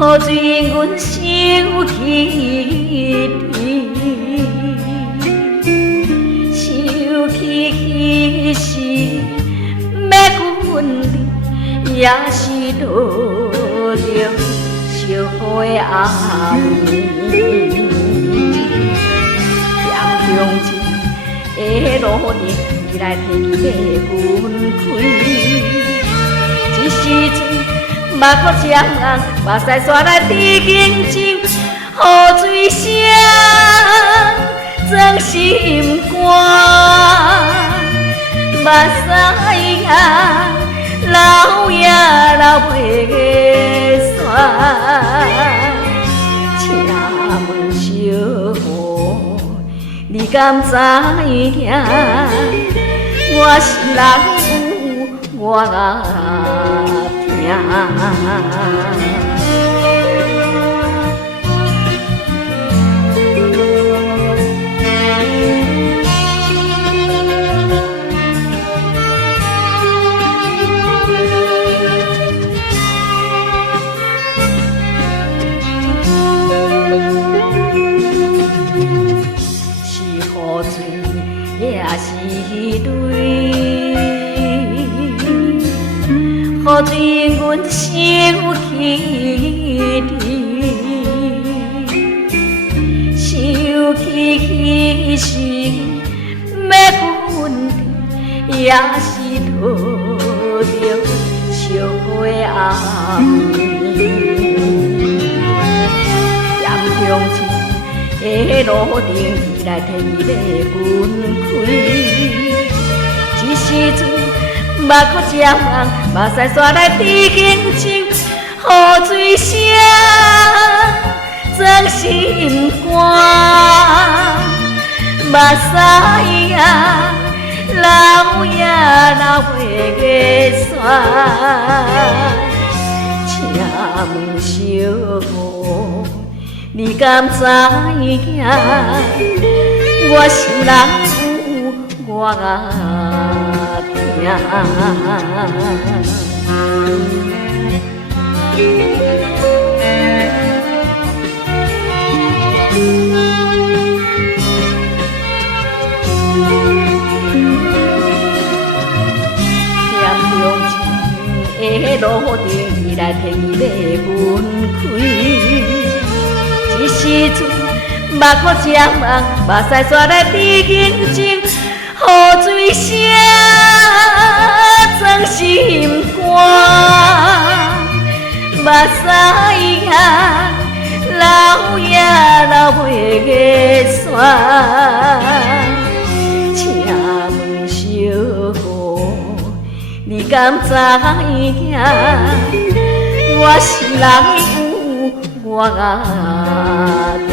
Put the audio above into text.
雨水阮收起收起其实要阮你，也是落着烧火的暗暝。江中情的路灯，伊来提起阮开。一时阵。目壳将红，目屎刷来滴眼睛，雨水声装心肝，目屎啊流也流袂煞。请问小雨，你敢知影？我心内有我听。是雨水，也是泪。雨水阮收起收起其实要阮你，也是落着烧火暗暝。江中情的路灯，伊来提要阮开。一时阵。目壳将红，目屎刷来滴眼睛，雨水声装心肝，目屎啊流也流袂煞。请问小雨，你敢知影？我心内有我听。江中情的路灯，伊来提要阮开。一时阵目壳将红，目屎刷来滴眼睛，雨水声装心肝，目屎啊流也流袂煞。请问小雨，你敢知影？我心内有我听。